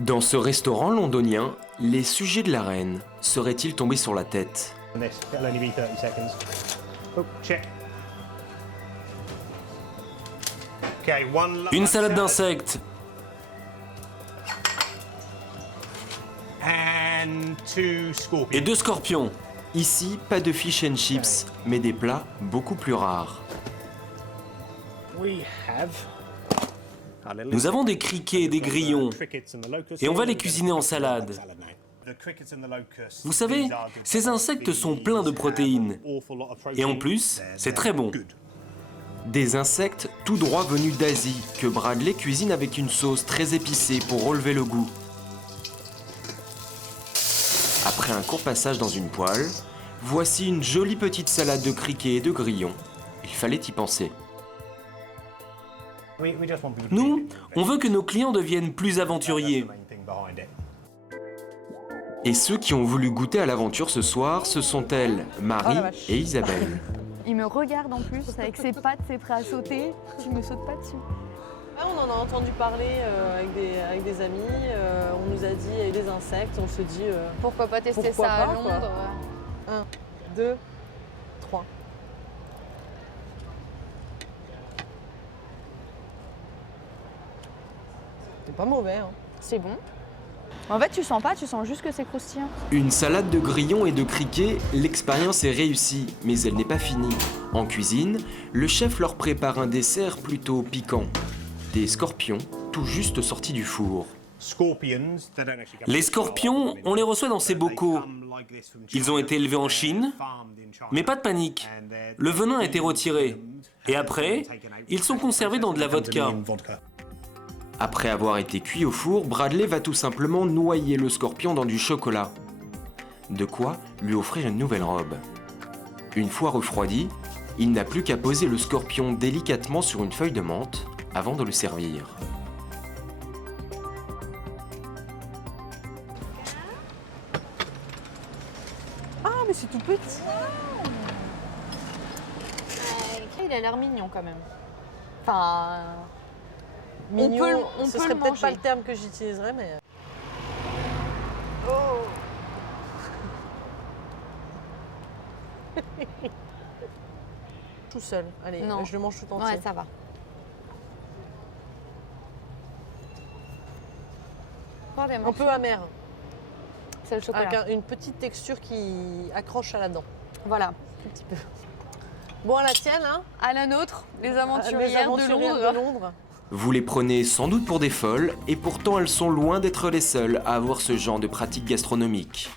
Dans ce restaurant londonien, les sujets de la reine seraient-ils tombés sur la tête? And this, it'll only be 30 seconds. Oh, check. Okay, Une salade d'insectes and 2 scorpions. et 2 scorpions. Ici, pas de fish and chips, mais des plats beaucoup plus rares. We have Nous avons des criquets et des grillons, et on va les cuisiner en salade. Vous savez, ces insectes sont pleins de protéines, et en plus, c'est très bon. Des insectes tout droit venus d'Asie, que Bradley cuisine avec une sauce très épicée pour relever le goût. Après un court passage dans une poêle, voici une jolie petite salade de criquets et de grillons. Il fallait y penser. Nous, on veut que nos clients deviennent plus aventuriers. Et ceux qui ont voulu goûter à l'aventure ce soir, ce sont elles, Marie et Isabelle. Il me regarde en plus, avec ses pattes, c'est prêt à sauter. Tu me sautes pas dessus. Ah, on en a entendu parler avec des amis, on nous a dit il y a des insectes, on se dit Pourquoi pas tester pourquoi ça à pas, Londres? 1, 2, 3. C'est pas mauvais, hein. C'est bon. En fait, tu sens pas, tu sens juste que c'est croustillant. Une salade de grillons et de criquets, l'expérience est réussie, mais elle n'est pas finie. En cuisine, le chef leur prépare un dessert plutôt piquant. Des scorpions, tout juste sortis du four. Les scorpions, on les reçoit dans ces bocaux. Ils ont été élevés en Chine, mais pas de panique. Le venin a été retiré. Et après, ils sont conservés dans de la vodka. Après avoir été cuit au four, Bradley va tout simplement noyer le scorpion dans du chocolat. De quoi lui offrir une nouvelle robe. Une fois refroidi, il n'a plus qu'à poser le scorpion délicatement sur une feuille de menthe avant de le servir. Ah, mais c'est tout petit. Il a l'air mignon quand même. Enfin, Mignon, on ce peut serait le peut-être pas manger. le terme que j'utiliserais, mais... Tout seul. Allez, Non. je le mange tout entier. ouais, ça va. Un peu amer, C'est le chocolat. avec une petite texture qui accroche à la dent. Voilà. Un petit peu. Bon, à la tienne, hein. À la nôtre, les Les aventurières de aventurières Londres. de Londres. Vous les prenez sans doute pour des folles, et pourtant elles sont loin d'être les seules à avoir ce genre de pratique gastronomique.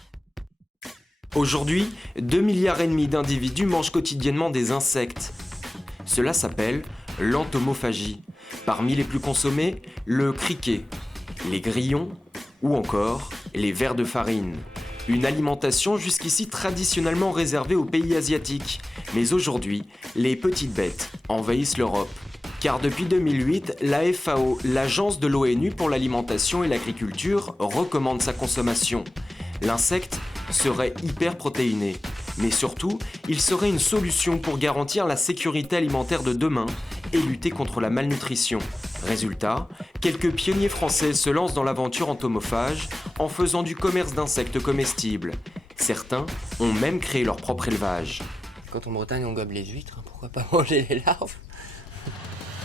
Aujourd'hui, 2,5 milliards d'individus mangent quotidiennement des insectes. Cela s'appelle l'entomophagie. Parmi les plus consommés, le criquet, les grillons ou encore les vers de farine. Une alimentation jusqu'ici traditionnellement réservée aux pays asiatiques. Mais aujourd'hui, les petites bêtes envahissent l'Europe. Car depuis 2008, la FAO, l'Agence de l'ONU pour l'alimentation et l'agriculture, recommande sa consommation. L'insecte serait hyper protéiné. Mais surtout, il serait une solution pour garantir la sécurité alimentaire de demain et lutter contre la malnutrition. Résultat, quelques pionniers français se lancent dans l'aventure entomophage en faisant du commerce d'insectes comestibles. Certains ont même créé leur propre élevage. Quand en Bretagne on gobe les huîtres, pourquoi pas manger les larves?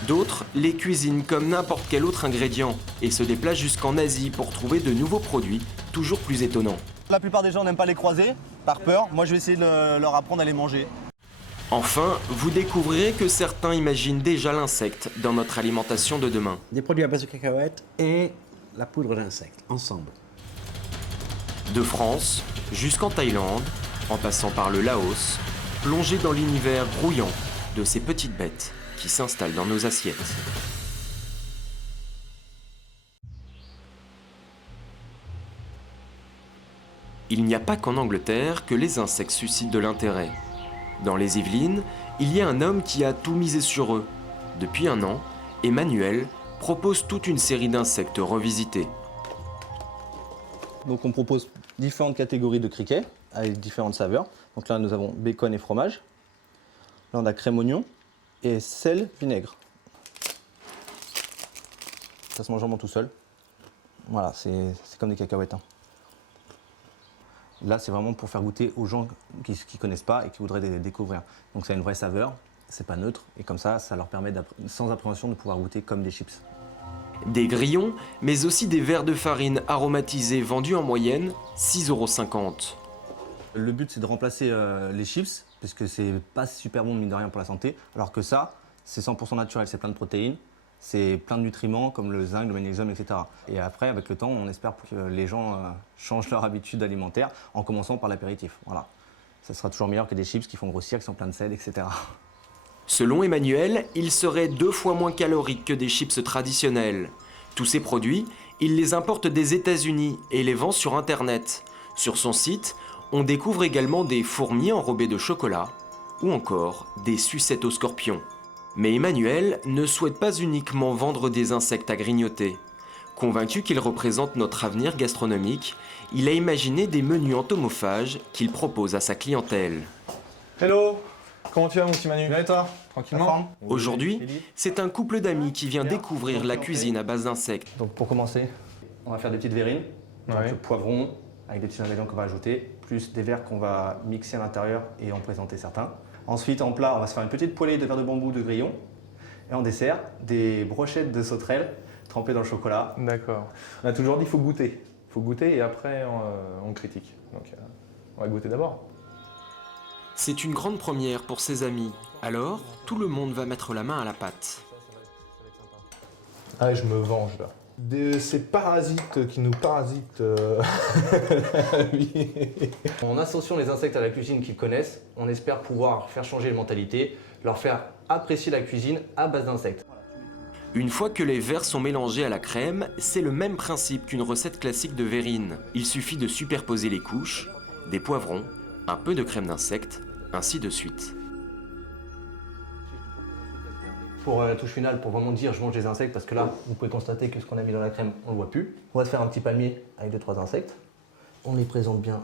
D'autres les cuisinent comme n'importe quel autre ingrédient et se déplacent jusqu'en Asie pour trouver de nouveaux produits toujours plus étonnants. La plupart des gens n'aiment pas les croiser, par peur. Moi, je vais essayer de leur apprendre à les manger. Enfin, vous découvrirez que certains imaginent déjà l'insecte dans notre alimentation de demain. Des produits à base de cacahuètes et la poudre d'insectes, ensemble. De France jusqu'en Thaïlande, en passant par le Laos, plongez dans l'univers grouillant de ces petites bêtes qui s'installent dans nos assiettes. Il n'y a pas qu'en Angleterre que les insectes suscitent de l'intérêt. Dans les Yvelines, il y a un homme qui a tout misé sur eux. Depuis un an, Emmanuel propose toute une série d'insectes revisités. Donc, on propose différentes catégories de criquets avec différentes saveurs. Donc là, nous avons bacon et fromage. Là, on a crème oignon et sel, vinaigre. Ça se mange vraiment tout seul. Voilà, c'est comme des cacahuètes. Hein. Là, c'est vraiment pour faire goûter aux gens qui ne connaissent pas et qui voudraient découvrir. Donc ça a une vraie saveur, c'est pas neutre, et comme ça leur permet sans appréhension de pouvoir goûter comme des chips. Des grillons, mais aussi des verres de farine aromatisés vendus en moyenne 6,50 €. Le but, c'est de remplacer les chips, puisque c'est pas super bon, mine de rien, pour la santé, alors que ça, c'est 100% naturel, c'est plein de protéines, c'est plein de nutriments comme le zinc, le magnésium, etc. Et après, avec le temps, on espère que les gens changent leur habitude alimentaire en commençant par l'apéritif. Voilà. Ça sera toujours meilleur que des chips qui font grossir, qui sont pleins de sel, etc. Selon Emmanuel, il serait 2 fois moins calorique que des chips traditionnels. Tous ces produits, il les importe des États-Unis et les vend sur Internet. Sur son site, on découvre également des fourmis enrobées de chocolat ou encore des sucettes aux scorpions. Mais Emmanuel ne souhaite pas uniquement vendre des insectes à grignoter. Convaincu qu'ils représentent notre avenir gastronomique, il a imaginé des menus entomophages qu'il propose à sa clientèle. Hello, comment tu vas mon petit Manu? Bien et toi? Tranquillement? Aujourd'hui, c'est un couple d'amis qui vient découvrir la cuisine à base d'insectes. Donc pour commencer, on va faire des petites verrines, donc Ouais. le poivron avec des petits ingrédients qu'on va ajouter, plus des verres qu'on va mixer à l'intérieur et en présenter certains. Ensuite, en plat, on va se faire une petite poêlée de verre de bambou de grillon. Et en dessert, des brochettes de sauterelles trempées dans le chocolat. D'accord. On a toujours dit qu'il faut goûter. Il faut goûter et après on critique. Donc on va goûter d'abord. C'est une grande première pour ses amis. Alors, tout le monde va mettre la main à la pâte. Ah, je me venge là. De ces parasites qui nous parasitent. En associant les insectes à la cuisine qu'ils connaissent, on espère pouvoir faire changer les mentalités, leur faire apprécier la cuisine à base d'insectes. Une fois que les verres sont mélangés à la crème, c'est le même principe qu'une recette classique de verrine. Il suffit de superposer les couches, des poivrons, un peu de crème d'insectes, ainsi de suite. Pour la touche finale, pour vraiment dire je mange des insectes, parce que là, vous pouvez constater que ce qu'on a mis dans la crème, on ne le voit plus. On va se faire un petit palmier avec 2-3 insectes. On les présente bien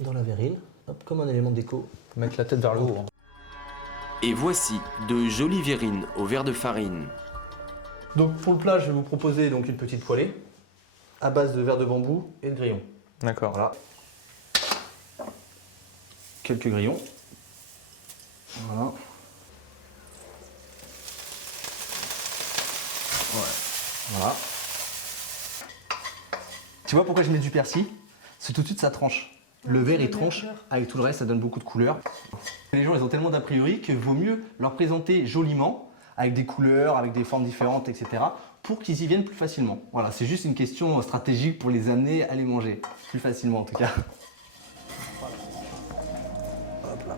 dans la verrine, hop, comme un élément de déco. Faut mettre la tête vers le haut. Hein. Et voici de jolies verrines au verre de farine. Donc pour le plat, je vais vous proposer donc une petite poêlée à base de verre de bambou et de grillons. D'accord. Voilà. Quelques grillons. Voilà. Voilà. Tu vois pourquoi je mets du persil? C'est tout de suite ça tranche. Le verre il tranche, avec tout le reste ça donne beaucoup de couleurs. Les gens ils ont tellement d'a priori qu'il vaut mieux leur présenter joliment, avec des couleurs, avec des formes différentes, etc. pour qu'ils y viennent plus facilement. Voilà, c'est juste une question stratégique pour les amener à les manger plus facilement en tout cas. Hop là.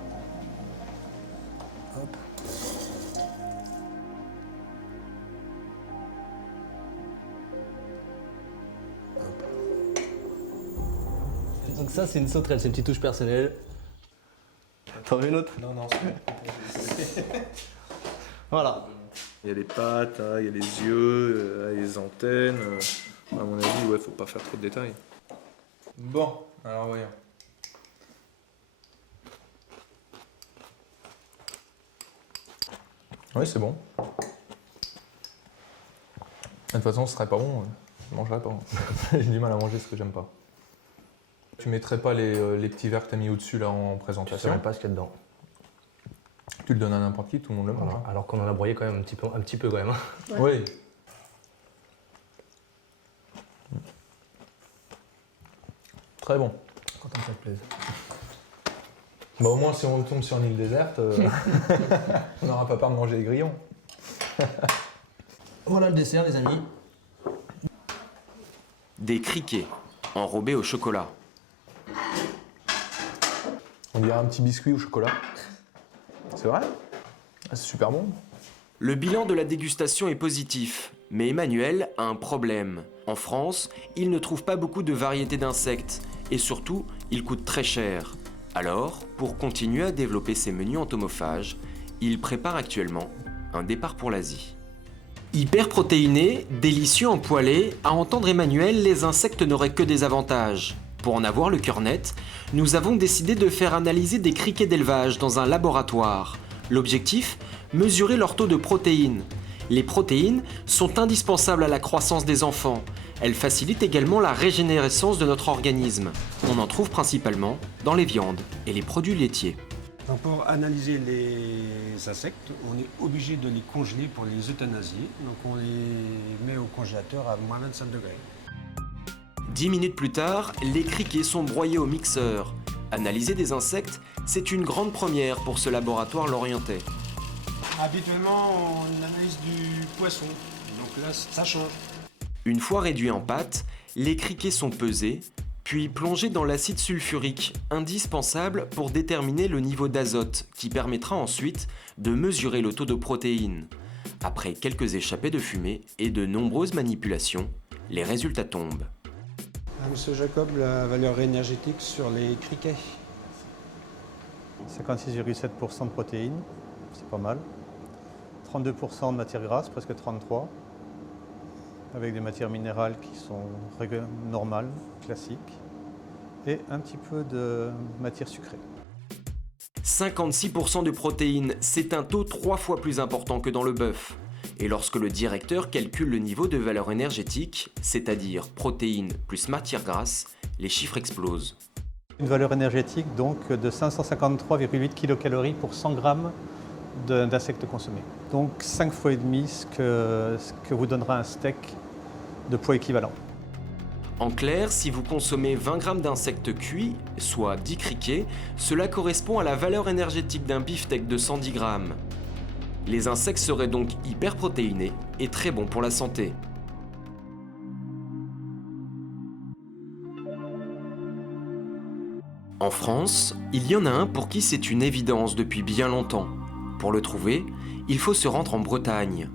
Hop. Donc ça c'est une sauterelle, c'est une petite touche personnelle. T'en veux une autre? Non, non, Voilà. Il y a les pattes, hein, il y a les yeux, les antennes. À mon avis, ouais, faut pas faire trop de détails. Bon, alors voyons. Oui, c'est bon. De toute façon, ce serait pas bon, je mangerais pas. J'ai du mal à manger ce que j'aime pas. Tu mettrais pas les petits verres que t'as mis au-dessus là en Je ne présentation? sais pas ce qu'il y a dedans. Tu le donnes à n'importe qui, tout le monde le mange. Voilà. Alors qu'on en a broyé quand même un petit peu quand même. Hein. Oui. Très bon. Content que ça te plaise. Bah au moins si on tombe sur une île déserte, on n'aura pas peur de manger les grillons. Voilà le dessert les amis. Des criquets enrobés au chocolat. On dirait un petit biscuit au chocolat. C'est vrai? Ah, c'est super bon. Le bilan de la dégustation est positif, mais Emmanuel a un problème. En France, il ne trouve pas beaucoup de variétés d'insectes, et surtout, ils coûtent très cher. Alors, pour continuer à développer ses menus entomophages, il prépare actuellement un départ pour l'Asie. Hyper protéiné, délicieux en poêlée, à entendre Emmanuel, les insectes n'auraient que des avantages. Pour en avoir le cœur net, nous avons décidé de faire analyser des criquets d'élevage dans un laboratoire. L'objectif, mesurer leur taux de protéines. Les protéines sont indispensables à la croissance des enfants. Elles facilitent également la régénérescence de notre organisme. On en trouve principalement dans les viandes et les produits laitiers. Donc pour analyser les insectes, on est obligé de les congeler pour les euthanasier. Donc on les met au congélateur à moins 25 degrés. 10 minutes plus tard, les criquets sont broyés au mixeur. Analyser des insectes, c'est une grande première pour ce laboratoire lorientais. Habituellement, on analyse du poisson. Donc là, ça change. Une fois réduits en pâte, les criquets sont pesés, puis plongés dans l'acide sulfurique, indispensable pour déterminer le niveau d'azote, qui permettra ensuite de mesurer le taux de protéines. Après quelques échappées de fumée et de nombreuses manipulations, les résultats tombent. Monsieur Jacob, la valeur énergétique sur les criquets. 56,7% de protéines, c'est pas mal. 32% de matières grasses, presque 33%, avec des matières minérales qui sont normales, classiques, et un petit peu de matière sucrée. 56% de protéines, c'est un taux 3 fois plus important que dans le bœuf. Et lorsque le directeur calcule le niveau de valeur énergétique, c'est-à-dire protéines plus matières grasses, les chiffres explosent. Une valeur énergétique donc de 553,8 kcal pour 100 grammes d'insectes consommés. Donc 5 fois et demi ce que vous donnera un steak de poids équivalent. En clair, si vous consommez 20 grammes d'insectes cuits, soit 10 criquets, cela correspond à la valeur énergétique d'un beefsteak de 110 grammes. Les insectes seraient donc hyper protéinés et très bons pour la santé. En France, il y en a un pour qui c'est une évidence depuis bien longtemps. Pour le trouver, il faut se rendre en Bretagne.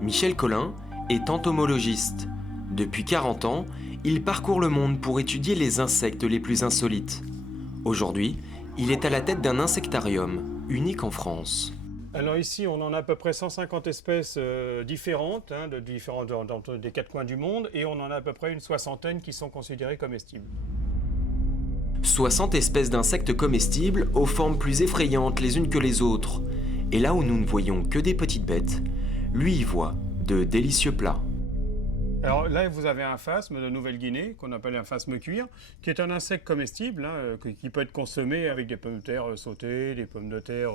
Michel Collin est entomologiste. Depuis 40 ans, il parcourt le monde pour étudier les insectes les plus insolites. Aujourd'hui, il est à la tête d'un insectarium, unique en France. Alors ici, on en a à peu près 150 espèces différentes, des quatre coins du monde, et on en a à peu près une soixantaine qui sont considérées comestibles. 60 espèces d'insectes comestibles aux formes plus effrayantes les unes que les autres. Et là où nous ne voyons que des petites bêtes, lui y voit de délicieux plats. Alors là, vous avez un phasme de Nouvelle-Guinée, qu'on appelle un phasme cuir, qui est un insecte comestible, qui peut être consommé avec des pommes de terre sautées, des pommes de terre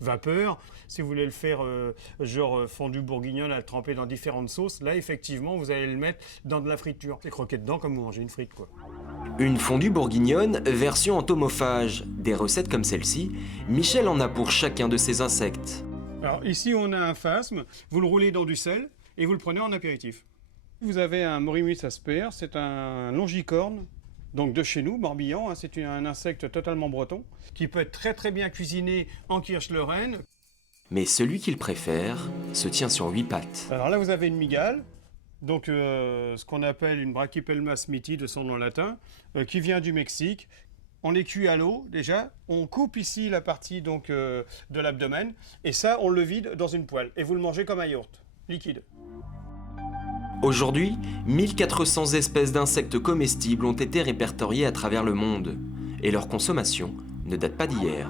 vapeur. Si vous voulez le faire genre fondu bourguignon, à le tremper dans différentes sauces, là, effectivement, vous allez le mettre dans de la friture. Et croquer dedans comme vous mangez une frite, quoi. Une fondue bourguignonne version entomophage. Des recettes comme celle-ci, Michel en a pour chacun de ces insectes. Alors ici, on a un phasme, vous le roulez dans du sel et vous le prenez en apéritif. Vous avez un Morimus asper, c'est un longicorne, donc de chez nous, Morbihan, c'est un insecte totalement breton, qui peut être très très bien cuisiné en Kirsch-Lorraine. Mais celui qu'il préfère se tient sur 8 pattes. Alors là, vous avez une mygale, donc ce qu'on appelle une Brachypelma smithii de son nom latin, qui vient du Mexique. On les cuit à l'eau déjà, on coupe ici la partie donc, de l'abdomen, et ça, on le vide dans une poêle, et vous le mangez comme un yaourt, liquide. Aujourd'hui, 1400 espèces d'insectes comestibles ont été répertoriées à travers le monde. Et leur consommation ne date pas d'hier.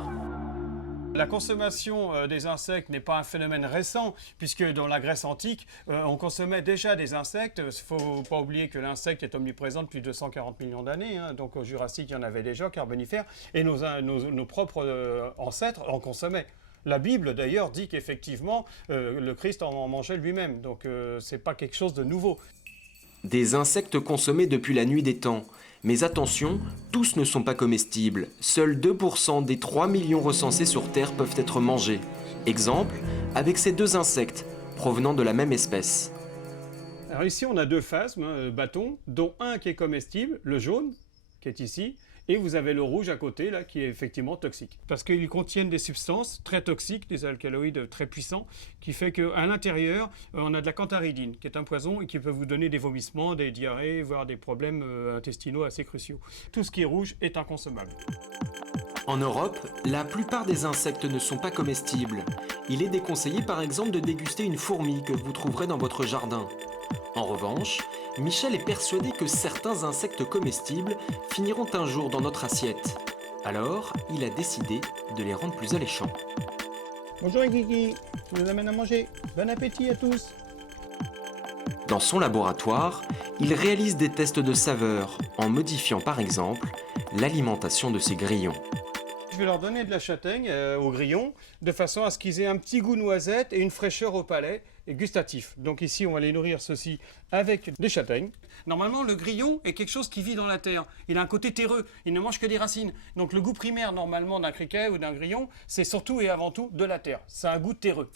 La consommation des insectes n'est pas un phénomène récent, puisque dans la Grèce antique, on consommait déjà des insectes. Il ne faut pas oublier que l'insecte est omniprésent depuis 240 millions d'années. Donc au Jurassique, il y en avait déjà, Carbonifère, et nos propres ancêtres en consommaient. La Bible, d'ailleurs, dit qu'effectivement, le Christ en mangeait lui-même. Donc c'est pas quelque chose de nouveau. Des insectes consommés depuis la nuit des temps. Mais attention, tous ne sont pas comestibles. Seuls 2% des 3 millions recensés sur Terre peuvent être mangés. Exemple, avec ces deux insectes, provenant de la même espèce. Alors ici, on a deux phasmes, bâtons, dont un qui est comestible, le jaune, qui est ici, et vous avez le rouge à côté, là, qui est effectivement toxique. Parce qu'ils contiennent des substances très toxiques, des alcaloïdes très puissants, qui fait qu'à l'intérieur, on a de la cantharidine, qui est un poison et qui peut vous donner des vomissements, des diarrhées, voire des problèmes intestinaux assez cruciaux. Tout ce qui est rouge est inconsommable. En Europe, la plupart des insectes ne sont pas comestibles. Il est déconseillé par exemple de déguster une fourmi que vous trouverez dans votre jardin. En revanche, Michel est persuadé que certains insectes comestibles finiront un jour dans notre assiette. Alors, il a décidé de les rendre plus alléchants. Bonjour Kiki, je vous amène à manger. Bon appétit à tous. Dans son laboratoire, il réalise des tests de saveur en modifiant par exemple l'alimentation de ses grillons. Je vais leur donner de la châtaigne aux grillons, de façon à ce qu'ils aient un petit goût noisette et une fraîcheur au palais et gustatif. Donc ici, on va les nourrir ceci avec des châtaignes. Normalement, le grillon est quelque chose qui vit dans la terre. Il a un côté terreux, il ne mange que des racines. Donc le goût primaire, normalement, d'un criquet ou d'un grillon, c'est surtout et avant tout de la terre. C'est un goût terreux.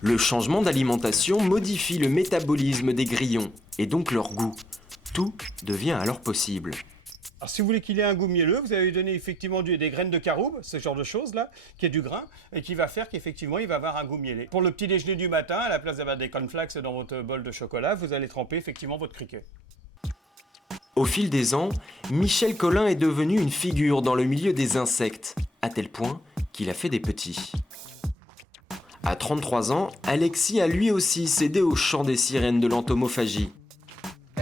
Le changement d'alimentation modifie le métabolisme des grillons et donc leur goût. Tout devient alors possible. Alors, si vous voulez qu'il ait un goût mielleux, vous allez lui donner effectivement des graines de caroube, ce genre de choses là, qui est du grain, et qui va faire qu'effectivement il va avoir un goût mielé. Pour le petit déjeuner du matin, à la place d'avoir des cornflakes dans votre bol de chocolat, vous allez tremper effectivement votre criquet. Au fil des ans, Michel Collin est devenu une figure dans le milieu des insectes, à tel point qu'il a fait des petits. À 33 ans, Alexis a lui aussi cédé au chant des sirènes de l'entomophagie.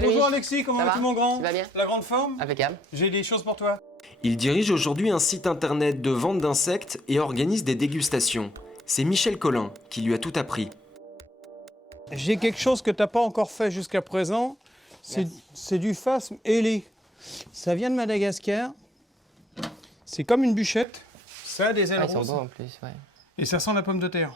Bonjour Alexis, comment vas-tu mon grand? Tu vas bien? La grande forme? Impeccable. J'ai des choses pour toi. Il dirige aujourd'hui un site internet de vente d'insectes et organise des dégustations. C'est Michel Collin qui lui a tout appris. J'ai quelque chose que tu n'as pas encore fait jusqu'à présent. C'est du phasme ailé. Ça vient de Madagascar. C'est comme une bûchette. Ça a des ailes Ah, ils sont roses. beaux en plus, ouais. Et ça sent la pomme de terre.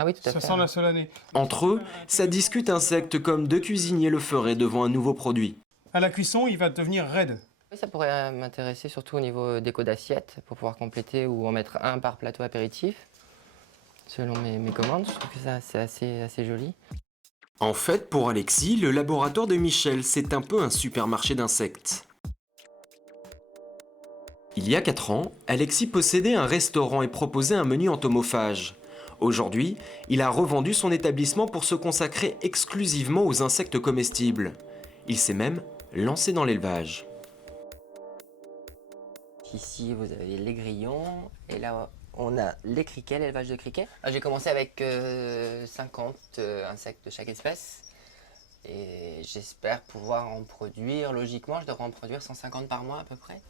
Ah oui, tout à Ça fait. sent la solanée. Entre eux, ça discute insectes comme deux cuisiniers le feraient devant un nouveau produit. À la cuisson, il va devenir raide. Oui, ça pourrait m'intéresser surtout au niveau déco d'assiette, pour pouvoir compléter ou en mettre un par plateau apéritif, selon mes commandes. Je trouve que ça, c'est assez joli. En fait, pour Alexis, le laboratoire de Michel, c'est un peu un supermarché d'insectes. Il y a 4 ans, Alexis possédait un restaurant et proposait un menu entomophage. Aujourd'hui, il a revendu son établissement pour se consacrer exclusivement aux insectes comestibles. Il s'est même lancé dans l'élevage. Ici, vous avez les grillons, et là, on a les criquets, l'élevage de criquets. J'ai commencé avec 50 insectes de chaque espèce, et j'espère pouvoir en produire, logiquement, je devrais en produire 150 par mois à peu près.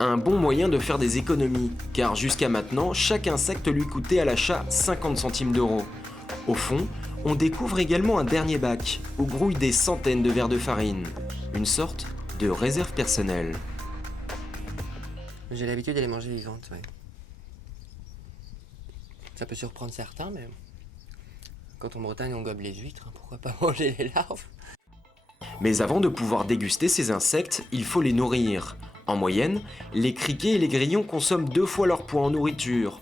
Un bon moyen de faire des économies, car jusqu'à maintenant, chaque insecte lui coûtait à l'achat 50 centimes d'euros. Au fond, on découvre également un dernier bac, où grouillent des centaines de verres de farine. Une sorte de réserve personnelle. J'ai l'habitude de les manger vivantes, ouais. Ça peut surprendre certains, mais quand en Bretagne on gobe les huîtres, hein, pourquoi pas manger les larves? Mais avant de pouvoir déguster ces insectes, il faut les nourrir. En moyenne, les criquets et les grillons consomment 2 fois leur poids en nourriture.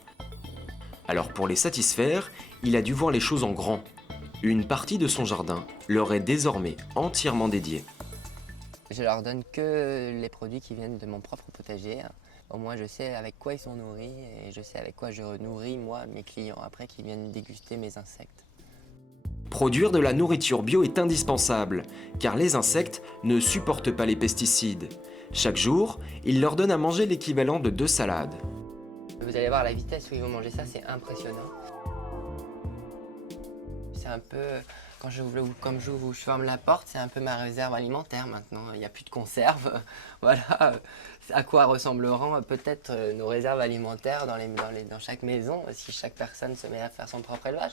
Alors pour les satisfaire, il a dû voir les choses en grand. Une partie de son jardin leur est désormais entièrement dédiée. Je leur donne que les produits qui viennent de mon propre potager. Au moins je sais avec quoi ils sont nourris et je sais avec quoi je nourris moi mes clients après qui viennent déguster mes insectes. Produire de la nourriture bio est indispensable, car les insectes ne supportent pas les pesticides. Chaque jour, il leur donne à manger l'équivalent de 2 salades. Vous allez voir la vitesse où ils vont manger ça, c'est impressionnant. C'est un peu, quand comme je ferme la porte, c'est un peu ma réserve alimentaire maintenant. Il n'y a plus de conserve. Voilà à quoi ressembleront peut-être nos réserves alimentaires dans chaque maison si chaque personne se met à faire son propre élevage.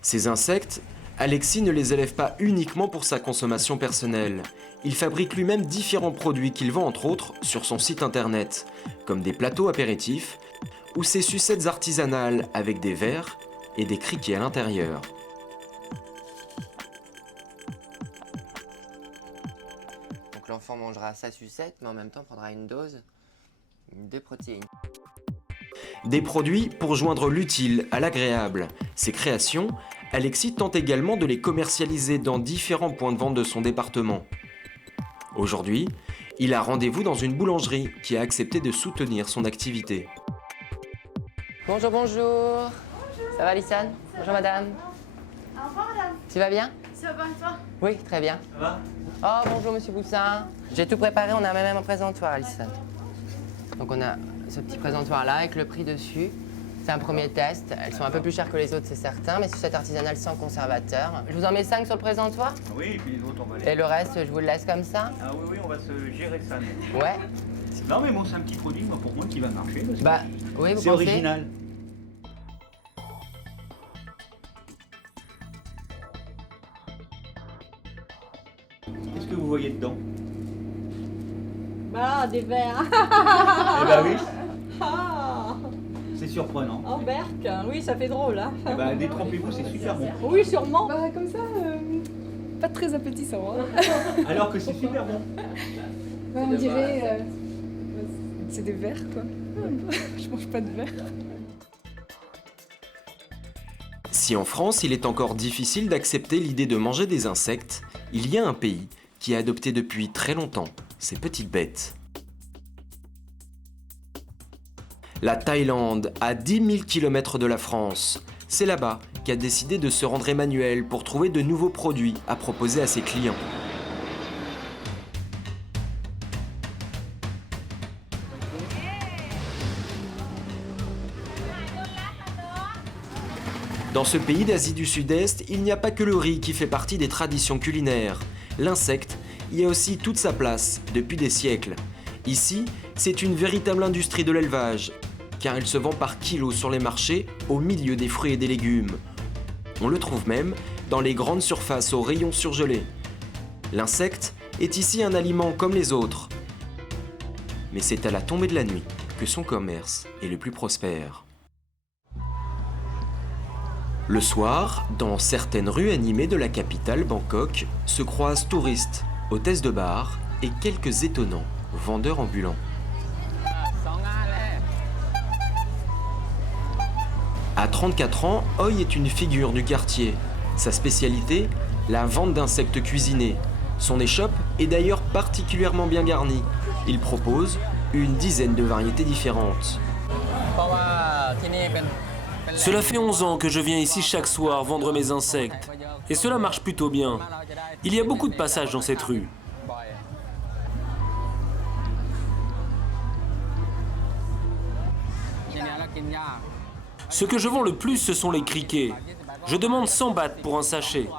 Ces insectes, Alexis ne les élève pas uniquement pour sa consommation personnelle. Il fabrique lui-même différents produits qu'il vend entre autres sur son site internet, comme des plateaux apéritifs ou ses sucettes artisanales avec des vers et des criquets à l'intérieur. Donc l'enfant mangera sa sucette, mais en même temps prendra une dose de protéines. Des produits pour joindre l'utile à l'agréable. Ses créations, Alexis tente également de les commercialiser dans différents points de vente de son département. Aujourd'hui, il a rendez-vous dans une boulangerie qui a accepté de soutenir son activité. Bonjour, bonjour. Ça va, Lissane? Bonjour, madame. Au revoir, madame. Tu vas bien? Ça va bien, toi? Oui, très bien. Ça va? Oh, bonjour, monsieur Poussin. J'ai tout préparé, on a même un présentoir, Lissane. Donc on a ce petit présentoir-là avec le prix dessus. C'est un premier test. Elles sont un peu plus chères que les autres, c'est certain, mais sucette artisanale sans conservateur. Je vous en mets 5 sur le présentoir? Oui, et puis les autres, on va les... Et le reste, je vous le laisse comme ça? Ah oui, on va se gérer ça. Ouais. Non mais bon, c'est un petit produit moi, pour moi qui va marcher. Parce que Bah, oui, vous c'est pensez? original. Qu'est-ce que vous voyez dedans? Ah, des vers. Eh ben oui, Ah, c'est surprenant. en berk. Oui, ça fait drôle. Hein. Eh ben, détrompez-vous, c'est super bon. Oui, sûrement. Bah, comme ça, pas très appétissant. Hein. Alors que c'est super bon. Ouais, on dirait. C'est des vers, quoi. Je mange pas de vers. Si en France il est encore difficile d'accepter l'idée de manger des insectes, il y a un pays qui a adopté depuis très longtemps ces petites bêtes. La Thaïlande, à 10 000 km de la France. C'est là-bas qu'a décidé de se rendre Emmanuel pour trouver de nouveaux produits à proposer à ses clients. Dans ce pays d'Asie du Sud-Est, il n'y a pas que le riz qui fait partie des traditions culinaires. L'insecte y a aussi toute sa place depuis des siècles. Ici, c'est une véritable industrie de l'élevage, car il se vend par kilos sur les marchés au milieu des fruits et des légumes. On le trouve même dans les grandes surfaces aux rayons surgelés. L'insecte est ici un aliment comme les autres. Mais c'est à la tombée de la nuit que son commerce est le plus prospère. Le soir, dans certaines rues animées de la capitale Bangkok, se croisent touristes, hôtesses de bar et quelques étonnants vendeurs ambulants. À 34 ans, Oi est une figure du quartier. Sa spécialité, la vente d'insectes cuisinés. Son échoppe est d'ailleurs particulièrement bien garnie. Il propose une dizaine de variétés différentes. Cela fait 11 ans que je viens ici chaque soir vendre mes insectes. Et cela marche plutôt bien. Il y a beaucoup de passages dans cette rue. Ce que je vends le plus, ce sont les criquets. Je demande 100 bahts pour un sachet.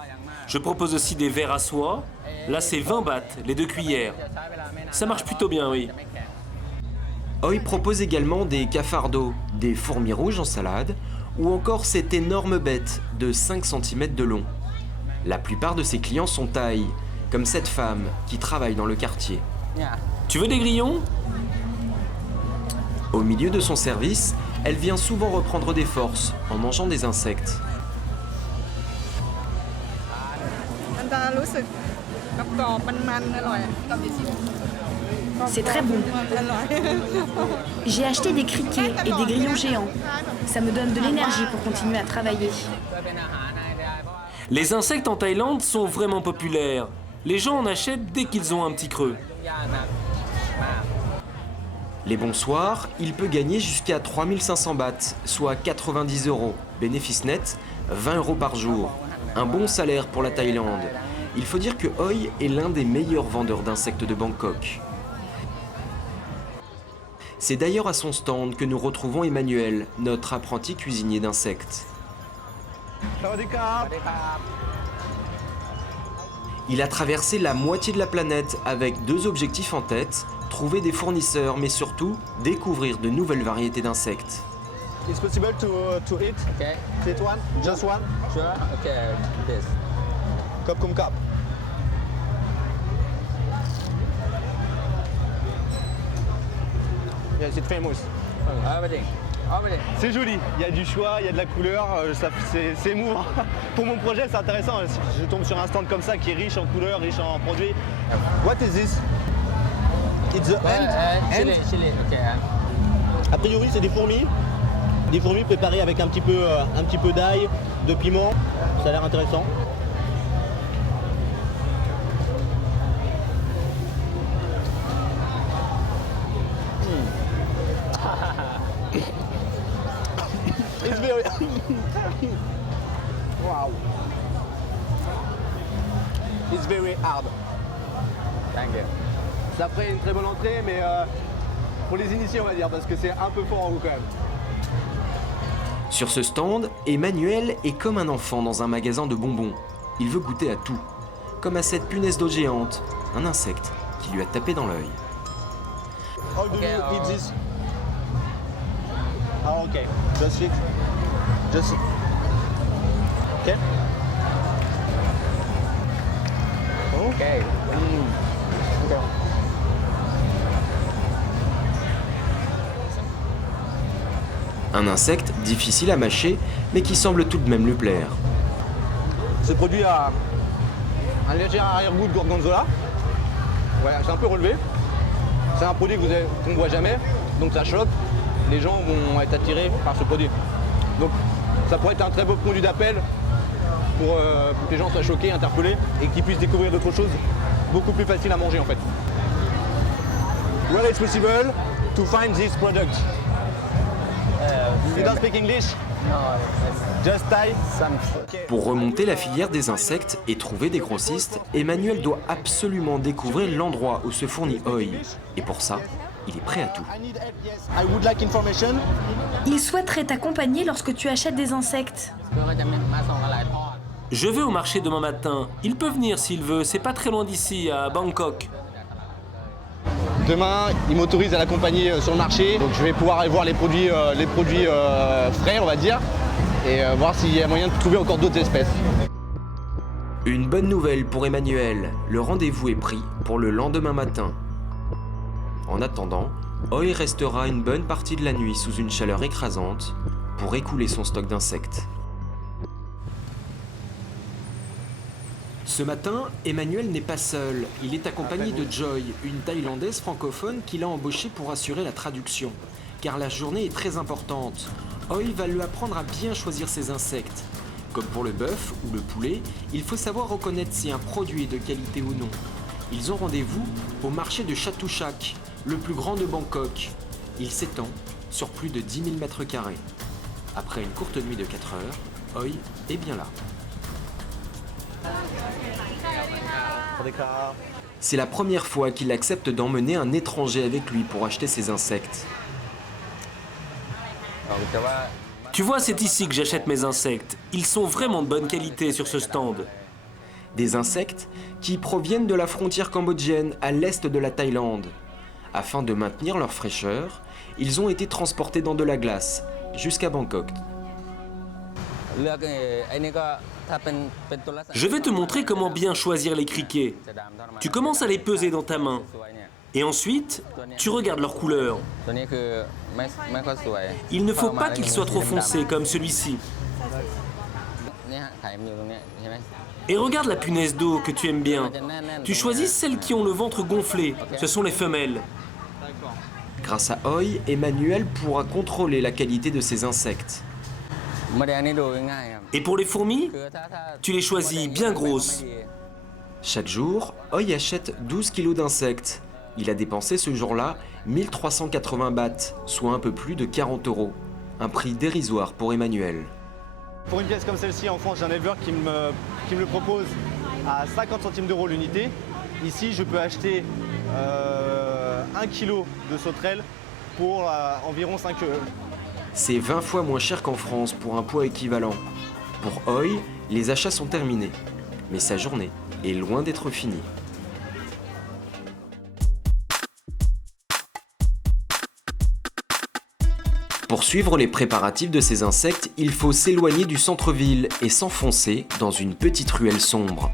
Je propose aussi des verres à soie. Là, c'est 20 bahts, les 2 cuillères. Ça marche plutôt bien, oui. Oi propose également des cafardos, des fourmis rouges en salade, ou encore cette énorme bête de 5 cm de long. La plupart de ses clients sont thaïs, comme cette femme qui travaille dans le quartier. Tu veux des grillons? Au milieu de son service, elle vient souvent reprendre des forces en mangeant des insectes. C'est très bon. J'ai acheté des criquets et des grillons géants. Ça me donne de l'énergie pour continuer à travailler. Les insectes en Thaïlande sont vraiment populaires. Les gens en achètent dès qu'ils ont un petit creux. Les bons soirs, il peut gagner jusqu'à 3500 bahts, soit 90 €. Bénéfice net, 20 € par jour. Un bon salaire pour la Thaïlande. Il faut dire que Oi est l'un des meilleurs vendeurs d'insectes de Bangkok. C'est d'ailleurs à son stand que nous retrouvons Emmanuel, notre apprenti cuisinier d'insectes. Il a traversé la moitié de la planète avec 2 objectifs en tête, trouver des fournisseurs mais surtout découvrir de nouvelles variétés d'insectes. Is possible to eat? Okay. Eat one? Just one? Sure. Okay. This. Cup cum cup. Yes, it's famous. C'est joli, il y a du choix, il y a de la couleur, c'est émouvant. Pour mon projet, c'est intéressant. Je tombe sur un stand comme ça qui est riche en couleurs, riche en produits. What is this? It's the ant? Chili. Okay. A priori, c'est des fourmis préparées avec un petit peu d'ail, de piment. Ça a l'air intéressant. It's very... wow. It's very hard. Thank you. Ça ferait une très bonne entrée, mais pour les initiés, on va dire, parce que c'est un peu fort en goût quand même. Sur ce stand, Emmanuel est comme un enfant dans un magasin de bonbons. Il veut goûter à tout, comme à cette punaise d'eau géante, un insecte qui lui a tapé dans l'œil. How do you eat this? Ah, okay. Just it. Just it. Okay. Okay. Okay. Un insecte difficile à mâcher, mais qui semble tout de même lui plaire. Ce produit a un léger arrière-goût de gorgonzola. Voilà, c'est un peu relevé. C'est un produit qu'on ne voit jamais, donc ça choque. Les gens vont être attirés par ce produit. Donc ça pourrait être un très beau produit d'appel pour que les gens soient choqués, interpellés et qu'ils puissent découvrir d'autres choses beaucoup plus faciles à manger en fait. Where it's possible to find this product? You don't speak English? Just Thai? Pour remonter la filière des insectes et trouver des grossistes, Emmanuel doit absolument découvrir l'endroit où se fournit Oi. Et pour ça, il est prêt à tout. I would like information. Il souhaiterait t'accompagner lorsque tu achètes des insectes. Je vais au marché demain matin. Il peut venir s'il veut, c'est pas très loin d'ici, à Bangkok. Demain, il m'autorise à l'accompagner sur le marché, donc je vais pouvoir aller voir les produits frais, on va dire, et voir s'il y a moyen de trouver encore d'autres espèces. Une bonne nouvelle pour Emmanuel, le rendez-vous est pris pour le lendemain matin. En attendant, Oi restera une bonne partie de la nuit sous une chaleur écrasante pour écouler son stock d'insectes. Ce matin, Emmanuel n'est pas seul. Il est accompagné de Joy, une Thaïlandaise francophone qu'il a embauchée pour assurer la traduction. Car la journée est très importante. Oi va lui apprendre à bien choisir ses insectes. Comme pour le bœuf ou le poulet, il faut savoir reconnaître si un produit est de qualité ou non. Ils ont rendez-vous au marché de Chatuchak, le plus grand de Bangkok. Il s'étend sur plus de 10 000 mètres carrés. Après une courte nuit de 4 heures, Oi est bien là. C'est la première fois qu'il accepte d'emmener un étranger avec lui pour acheter ses insectes. Tu vois, c'est ici que j'achète mes insectes. Ils sont vraiment de bonne qualité sur ce stand. Des insectes qui proviennent de la frontière cambodgienne à l'est de la Thaïlande. Afin de maintenir leur fraîcheur, ils ont été transportés dans de la glace jusqu'à Bangkok. Je vais te montrer comment bien choisir les criquets. Tu commences à les peser dans ta main. Et ensuite, tu regardes leur couleur. Il ne faut pas qu'ils soient trop foncés comme celui-ci. Et regarde la punaise d'eau que tu aimes bien. Tu choisis celles qui ont le ventre gonflé. Ce sont les femelles. Grâce à Oi, Emmanuel pourra contrôler la qualité de ses insectes. Et pour les fourmis, tu les choisis bien grosses. Chaque jour, Oi achète 12 kilos d'insectes. Il a dépensé ce jour-là 1380 bahts, soit un peu plus de 40 €. Un prix dérisoire pour Emmanuel. Pour une pièce comme celle-ci, en France, j'ai un éleveur qui me le propose à 50 centimes d'euros l'unité. Ici, je peux acheter 1 kg de sauterelles pour environ 5 €. C'est 20 fois moins cher qu'en France pour un poids équivalent. Pour Oi, les achats sont terminés. Mais sa journée est loin d'être finie. Pour suivre les préparatifs de ces insectes, il faut s'éloigner du centre-ville et s'enfoncer dans une petite ruelle sombre.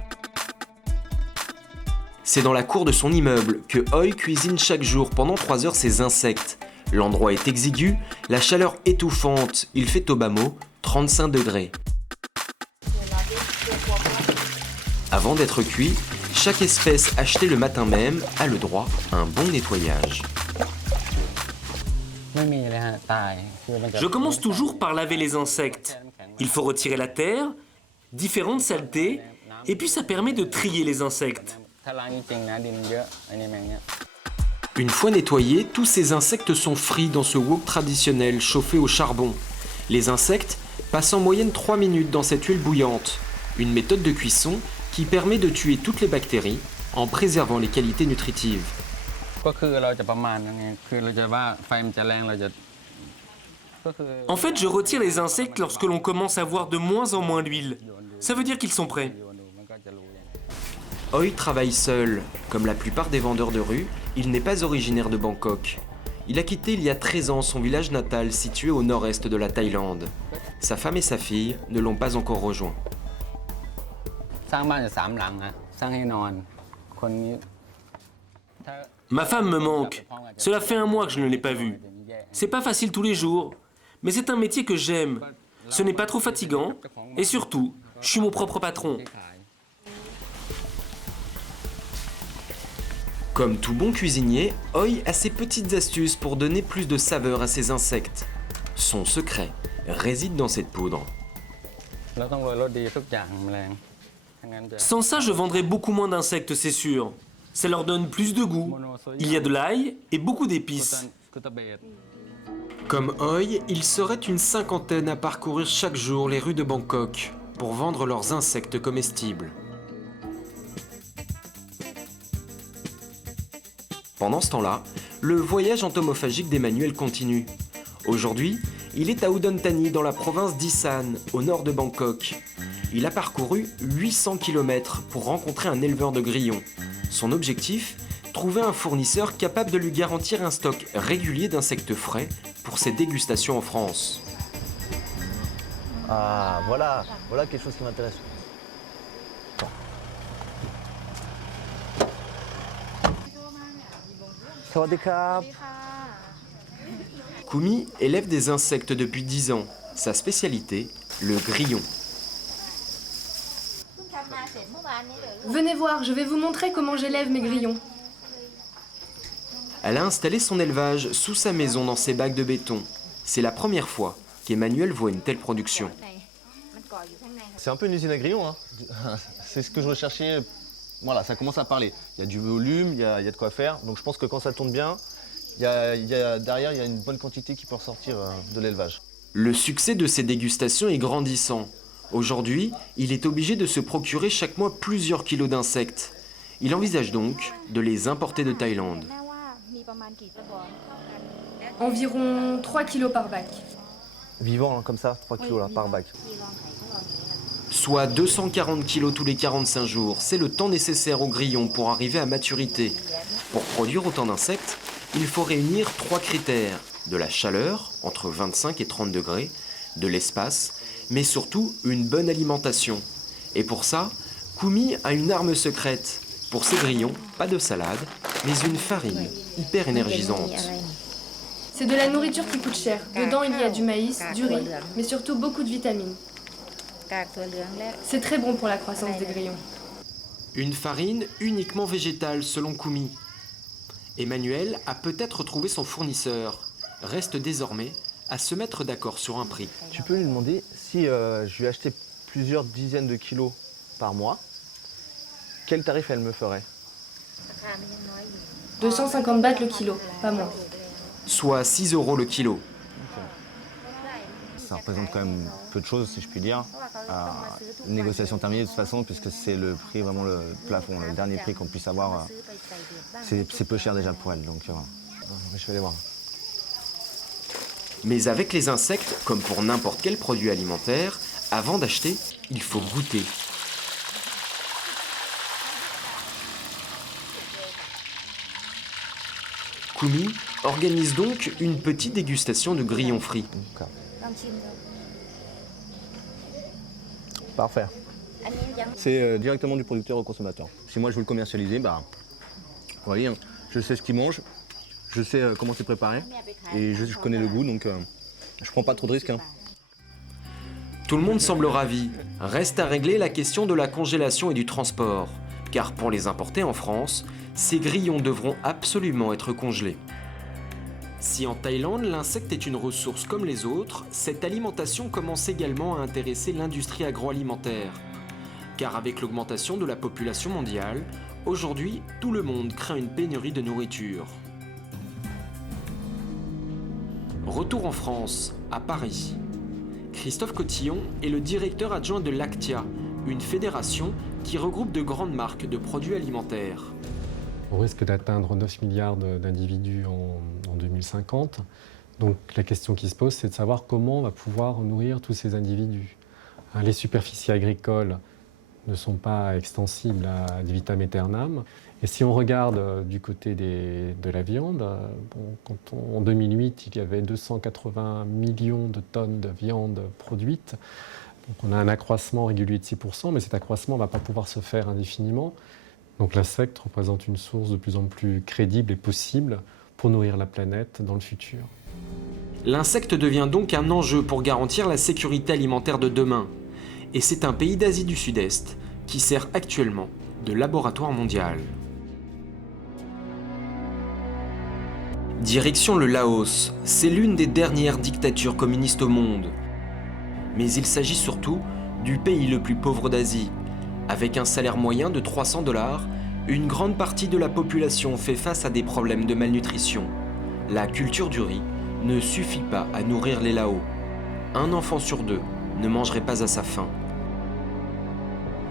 C'est dans la cour de son immeuble que Oi cuisine chaque jour pendant 3 heures ses insectes. L'endroit est exigu, la chaleur étouffante, il fait au bas mot 35 degrés. Avant d'être cuit, chaque espèce achetée le matin même a le droit à un bon nettoyage. Je commence toujours par laver les insectes. Il faut retirer la terre, différentes saletés, et puis ça permet de trier les insectes. Une fois nettoyés, tous ces insectes sont frits dans ce wok traditionnel chauffé au charbon. Les insectes passent en moyenne 3 minutes dans cette huile bouillante. Une méthode de cuisson qui permet de tuer toutes les bactéries en préservant les qualités nutritives. En fait, je retire les insectes lorsque l'on commence à voir de moins en moins d'huile. Ça veut dire qu'ils sont prêts. Oi travaille seul. Comme la plupart des vendeurs de rue, il n'est pas originaire de Bangkok. Il a quitté il y a 13 ans son village natal situé au nord-est de la Thaïlande. Sa femme et sa fille ne l'ont pas encore rejoint. Ma femme me manque. Cela fait 1 mois que je ne l'ai pas vue. C'est pas facile tous les jours, mais c'est un métier que j'aime. Ce n'est pas trop fatigant, et surtout, je suis mon propre patron. Comme tout bon cuisinier, Oi a ses petites astuces pour donner plus de saveur à ses insectes. Son secret réside dans cette poudre. Sans ça, je vendrais beaucoup moins d'insectes, c'est sûr. Ça leur donne plus de goût. Il y a de l'ail et beaucoup d'épices. Comme Oi, ils seraient une 50aine à parcourir chaque jour les rues de Bangkok pour vendre leurs insectes comestibles. Pendant ce temps-là, le voyage entomophagique d'Emmanuel continue. Aujourd'hui, il est à Udon Thani dans la province d'Isan, au nord de Bangkok. Il a parcouru 800 km pour rencontrer un éleveur de grillons. Son objectif ? Trouver un fournisseur capable de lui garantir un stock régulier d'insectes frais pour ses dégustations en France. Ah, voilà quelque chose qui m'intéresse. Kumi élève des insectes depuis 10 ans. Sa spécialité, le grillon. Venez voir, je vais vous montrer comment j'élève mes grillons. Elle a installé son élevage sous sa maison dans ses bacs de béton. C'est la première fois qu'Emmanuel voit une telle production. C'est un peu une usine à grillons, hein. C'est ce que je recherchais. Voilà, ça commence à parler. Il y a du volume, il y a de quoi faire. Donc je pense que quand ça tourne bien, derrière, il y a une bonne quantité qui peut ressortir de l'élevage. Le succès de ces dégustations est grandissant. Aujourd'hui, il est obligé de se procurer chaque mois plusieurs kilos d'insectes. Il envisage donc de les importer de Thaïlande. Environ 3 kilos par bac. Vivant, hein, comme ça, 3 kilos là, par bac. Soit 240 kilos tous les 45 jours. C'est le temps nécessaire au grillon pour arriver à maturité. Pour produire autant d'insectes, il faut réunir 3 critères. De la chaleur, entre 25 et 30 degrés, de l'espace, mais surtout une bonne alimentation. Et pour ça, Kumi a une arme secrète. Pour ses grillons, pas de salade, mais une farine hyper énergisante. C'est de la nourriture qui coûte cher. Dedans, il y a du maïs, du riz, mais surtout beaucoup de vitamines. C'est très bon pour la croissance des grillons. Une farine uniquement végétale selon Kumi. Emmanuel a peut-être trouvé son fournisseur. Reste désormais à se mettre d'accord sur un prix. Tu peux lui demander si je lui achetais plusieurs dizaines de kilos par mois, quel tarif elle me ferait? 250 bahts le kilo, pas moins. Soit 6 € le kilo. Ça représente quand même peu de choses, si je puis dire. Négociation terminée de toute façon, puisque c'est le prix, vraiment le plafond, le dernier prix qu'on puisse avoir. C'est peu cher déjà pour elle, donc je vais aller voir. Mais avec les insectes, comme pour n'importe quel produit alimentaire, avant d'acheter, il faut goûter. Kumi organise donc une petite dégustation de grillons frits. Parfait. C'est directement du producteur au consommateur. Si moi je veux le commercialiser, vous voyez, je sais ce qu'il mange, je sais comment c'est préparé et je connais le goût, donc je prends pas trop de risques. Tout le monde semble ravi. Reste à régler la question de la congélation et du transport. Car pour les importer en France, ces grillons devront absolument être congelés. Si en Thaïlande, l'insecte est une ressource comme les autres, cette alimentation commence également à intéresser l'industrie agroalimentaire. Car avec l'augmentation de la population mondiale, aujourd'hui, tout le monde craint une pénurie de nourriture. Retour en France, à Paris. Christophe Cotillon est le directeur adjoint de l'Actia, une fédération qui regroupe de grandes marques de produits alimentaires. On risque d'atteindre 9 milliards d'individus en 2050. Donc la question qui se pose, c'est de savoir comment on va pouvoir nourrir tous ces individus. Les superficies agricoles ne sont pas extensibles à ad vitam aeternam. Et si on regarde du côté de la viande, en 2008, il y avait 280 millions de tonnes de viande produites. Donc on a un accroissement régulier de 6%, mais cet accroissement ne va pas pouvoir se faire indéfiniment. Donc l'insecte représente une source de plus en plus crédible et possible pour nourrir la planète dans le futur. L'insecte devient donc un enjeu pour garantir la sécurité alimentaire de demain. Et c'est un pays d'Asie du Sud-Est qui sert actuellement de laboratoire mondial. Direction le Laos, c'est l'une des dernières dictatures communistes au monde. Mais il s'agit surtout du pays le plus pauvre d'Asie. Avec un salaire moyen de 300 $, une grande partie de la population fait face à des problèmes de malnutrition. La culture du riz ne suffit pas à nourrir les Laos. Un enfant sur 2 ne mangerait pas à sa faim.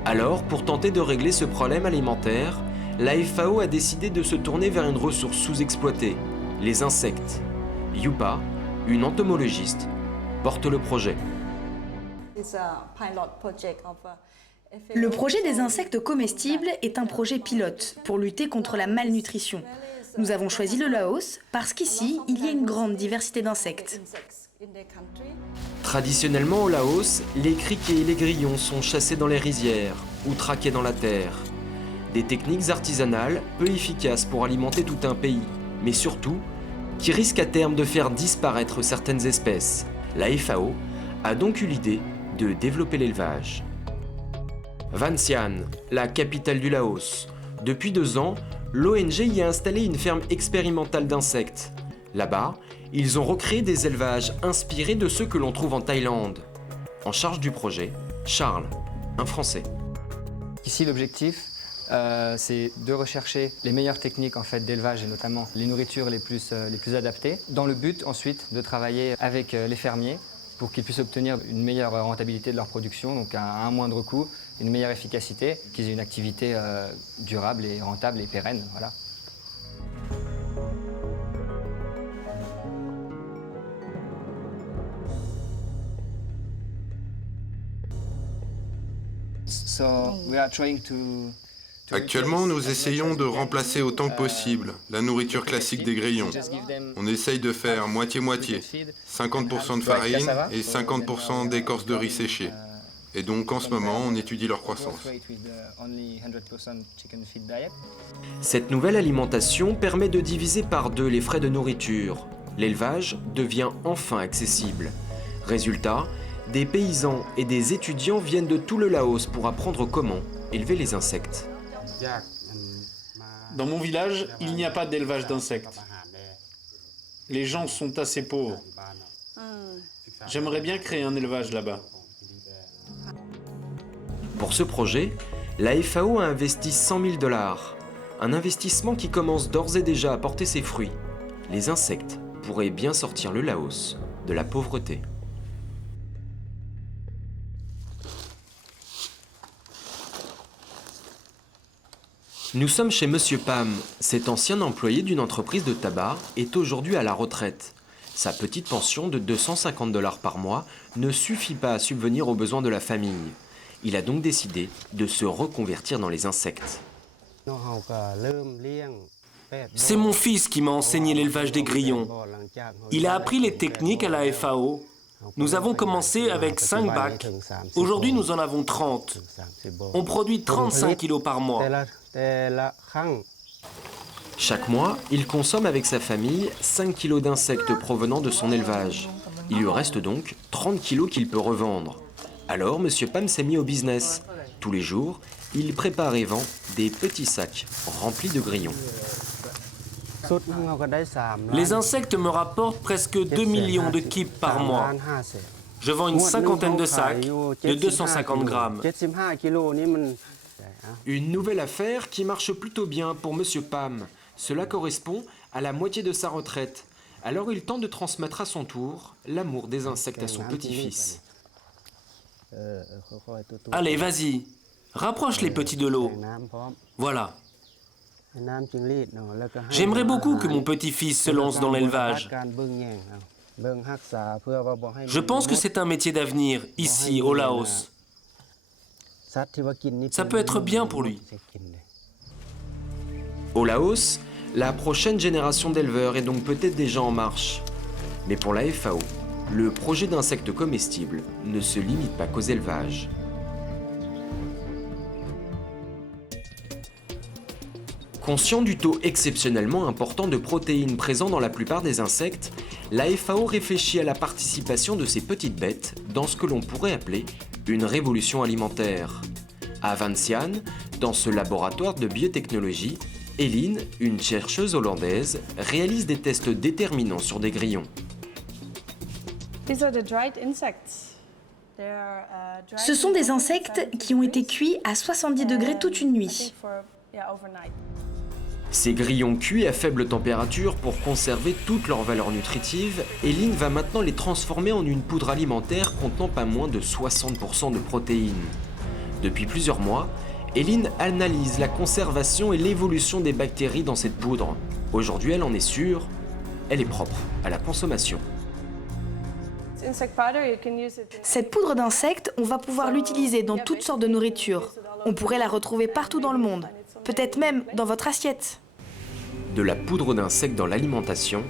Alors, pour tenter de régler ce problème alimentaire, la FAO a décidé de se tourner vers une ressource sous-exploitée, les insectes. Yupa, une entomologiste, porte le projet. Le projet des insectes comestibles est un projet pilote pour lutter contre la malnutrition. Nous avons choisi le Laos parce qu'ici, il y a une grande diversité d'insectes. Traditionnellement au Laos, les criquets et les grillons sont chassés dans les rizières ou traqués dans la terre. Des techniques artisanales peu efficaces pour alimenter tout un pays, mais surtout qui risquent à terme de faire disparaître certaines espèces. La FAO a donc eu l'idée de développer l'élevage. Vientiane, la capitale du Laos. Depuis 2 ans, l'ONG y a installé une ferme expérimentale d'insectes. Là-bas, ils ont recréé des élevages inspirés de ceux que l'on trouve en Thaïlande. En charge du projet, Charles, un Français. Ici, l'objectif, c'est de rechercher les meilleures techniques d'élevage et notamment les nourritures les plus adaptées, dans le but ensuite de travailler avec les fermiers pour qu'ils puissent obtenir une meilleure rentabilité de leur production, donc à un moindre coût, une meilleure efficacité, qu'ils aient une activité durable et rentable et pérenne. Voilà. Actuellement, nous essayons de remplacer autant que possible la nourriture classique des grillons. On essaye de faire moitié-moitié, 50% de farine et 50% d'écorce de riz séchée. Et donc en ce moment, on étudie leur croissance. Cette nouvelle alimentation permet de diviser par 2 les frais de nourriture. L'élevage devient enfin accessible. Résultat, des paysans et des étudiants viennent de tout le Laos pour apprendre comment élever les insectes. Dans mon village, il n'y a pas d'élevage d'insectes. Les gens sont assez pauvres. J'aimerais bien créer un élevage là-bas. Pour ce projet, la FAO a investi 100 000 $. Un investissement qui commence d'ores et déjà à porter ses fruits. Les insectes pourraient bien sortir le Laos de la pauvreté. Nous sommes chez Monsieur Pam. Cet ancien employé d'une entreprise de tabac est aujourd'hui à la retraite. Sa petite pension de 250 $ par mois ne suffit pas à subvenir aux besoins de la famille. Il a donc décidé de se reconvertir dans les insectes. C'est mon fils qui m'a enseigné l'élevage des grillons. Il a appris les techniques à la FAO. Nous avons commencé avec 5 bacs. Aujourd'hui, nous en avons 30. On produit 35 kilos par mois. Chaque mois, il consomme avec sa famille 5 kilos d'insectes provenant de son élevage. Il lui reste donc 30 kilos qu'il peut revendre. Alors, Monsieur Pam s'est mis au business. Tous les jours, il prépare et vend des petits sacs remplis de grillons. Les insectes me rapportent presque 2 millions de kips par mois. Je vends une 50aine de sacs de 250 grammes. Une nouvelle affaire qui marche plutôt bien pour Monsieur Pam. Cela correspond à la moitié de sa retraite. Alors il tente de transmettre à son tour l'amour des insectes à son petit-fils. Allez, vas-y, rapproche les petits de l'eau. Voilà. J'aimerais beaucoup que mon petit-fils se lance dans l'élevage. Je pense que c'est un métier d'avenir, ici, au Laos. Ça peut être bien pour lui. Au Laos, la prochaine génération d'éleveurs est donc peut-être déjà en marche. Mais pour la FAO, le projet d'insectes comestibles ne se limite pas qu'aux élevages. Conscient du taux exceptionnellement important de protéines présents dans la plupart des insectes, la FAO réfléchit à la participation de ces petites bêtes dans ce que l'on pourrait appeler une révolution alimentaire. À Vientiane, dans ce laboratoire de biotechnologie, Eline, une chercheuse hollandaise, réalise des tests déterminants sur des grillons. Ce sont des insectes qui ont été cuits à 70 degrés toute une nuit. Ces grillons cuits à faible température pour conserver toute leur valeur nutritive, Eline va maintenant les transformer en une poudre alimentaire contenant pas moins de 60% de protéines. Depuis plusieurs mois, Eline analyse la conservation et l'évolution des bactéries dans cette poudre. Aujourd'hui, elle en est sûre, elle est propre à la consommation. Cette poudre d'insectes, on va pouvoir l'utiliser dans toutes sortes de nourriture. On pourrait la retrouver partout dans le monde, peut-être même dans votre assiette. De la poudre d'insectes dans l'alimentation,